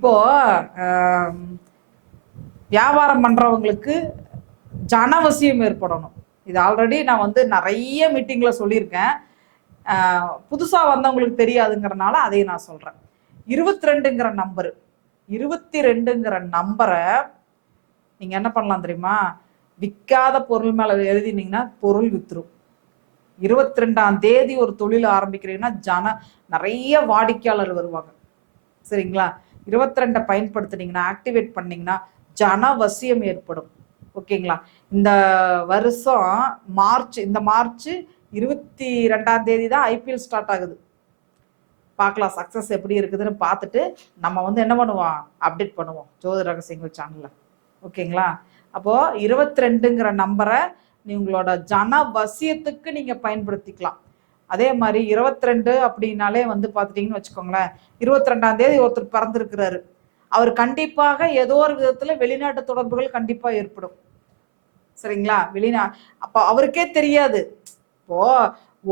இப்போ வியாபாரம் பண்றவங்களுக்கு ஜனவசியம் ஏற்படணும். இது ஆல்ரெடி நான் வந்து நிறைய மீட்டிங்கில் சொல்லியிருக்கேன். புதுசாக வந்தவங்களுக்கு தெரியாதுங்கிறனால அதையும் நான் சொல்கிறேன் இருபத்தி ரெண்டுங்கிற நம்பர் இருபத்தி ரெண்டுங்கிற நம்பரை நீங்கள் என்ன பண்ணலாம் தெரியுமா? விற்காத பொருள் மேலே எழுதினீங்கன்னா பொருள் வித்துரும். இருபத்தி ரெண்டாம் தேதி ஒரு தொழில் ஆரம்பிக்கிறீங்கன்னா ஜன நிறைய வாடிக்கையாளர் வருவாங்க. சரிங்களா? இருபத்தி ரெண்டை பயன்படுத்துனீங்கன்னா ஆக்டிவேட் பண்ணீங்கன்னா ஜனவசியம் ஏற்படும். ஓகேங்களா? இந்த வருஷம் மார்ச் இந்த மார்ச் இருபத்தி ரெண்டாம் தேதி தான் ஐபிஎல் ஸ்டார்ட் ஆகுது. பார்க்கலாம் சக்ஸஸ் எப்படி இருக்குதுன்னு பார்த்துட்டு நம்ம வந்து என்ன பண்ணுவோம்? அப்டேட் பண்ணுவோம். ஜோதி ரகசியங்கள் சேனலில் ஓகேங்களா? அப்போது இருபத்தி ரெண்டுங்கிற நம்பரை நீ உங்களோட ஜன வசியத்துக்கு பயன்படுத்திக்கலாம். அதே மாதிரி இருபத்தி ரெண்டு அப்படின்னாலே வந்து பார்த்துட்டிங்கன்னு வச்சுக்கோங்களேன். இருபத்தி ரெண்டாம் தேதி ஒருத்தர் பிறந்திருக்கிறாரு. அவர் கண்டிப்பாக ஏதோ ஒரு விதத்தில் வெளிநாட்டு தொடர்புகள் கண்டிப்பாக ஏற்படும். சரிங்களா? வெளிநா அப்போ அவருக்கே தெரியாது. இப்போ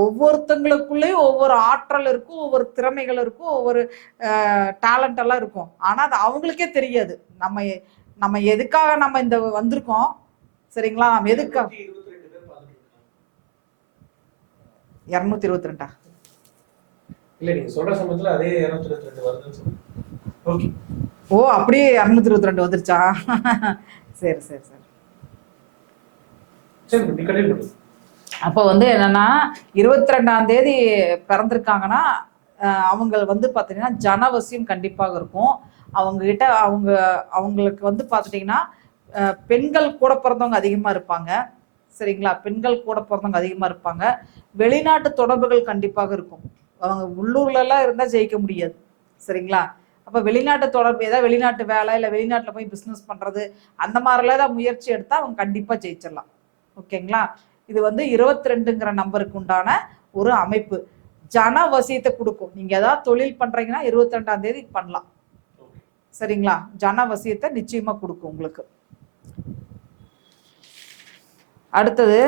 ஒவ்வொருத்தங்களுக்குள்ளேயும் ஒவ்வொரு ஆற்றல் இருக்கும் ஒவ்வொரு திறமைகள் இருக்கும் ஒவ்வொரு டேலண்ட் எல்லாம் இருக்கும். ஆனால் அது அவங்களுக்கே தெரியாது. நம்ம நம்ம எதுக்காக நம்ம இந்த வந்திருக்கோம்? சரிங்களா? நம்ம எதுக்காக இரநூத்தி இருபத்தி ரெண்டா இல்ல நீங்க சொல்ற சமயத்துல அதே இருநூத்தி இருபத்தி ரெண்டு வருதுன்னு ஓகே. ஓ அப்படியே இரநூத்தி இருபத்தி ரெண்டு வந்துருச்சா சரி. சரி சரி அப்போ வந்து என்னன்னா இருபத்தி ரெண்டாம் தேதி பிறந்திருக்காங்கன்னா அவங்க வந்து பார்த்தீங்கன்னா ஜனவசியம் கண்டிப்பாக இருக்கும். அவங்க கிட்ட அவங்க அவங்களுக்கு வந்து பார்த்துட்டிங்கன்னா பெண்கள் கூட பிறந்தவங்க அதிகமாக இருப்பாங்க. சரிங்களா? பெண்கள் கூட பிறந்தவங்க அதிகமாக இருப்பாங்க. வெளிநாட்டு தொடர்புகள் கண்டிப்பாக இருக்கும். அவங்க உள்ளூர்ல எல்லாம் இருந்தால் ஜெயிக்க முடியாது. சரிங்களா? அப்போ வெளிநாட்டு தொடர்பு ஏதாவது வெளிநாட்டு வேலை இல்லை வெளிநாட்டில் போய் பிஸ்னஸ் பண்ணுறது அந்த மாதிரிலாம் ஏதாவது முயற்சி எடுத்தால் அவங்க கண்டிப்பாக ஜெயிச்சிடலாம். ஓகேங்களா? இது வந்து இருபத்தி ரெண்டுங்கிற நம்பருக்கு உண்டான ஒரு அமைப்பு. ஜன வசியத்தை கொடுக்கும். நீங்க ஏதாவது தொழில் பண்றீங்கன்னா இருபத்தி ரெண்டாம் தேதி பண்ணலாம். சரிங்களா? ஜன வசியத்தை நிச்சயமா கொடுக்கும் உங்களுக்கு. அடுத்தது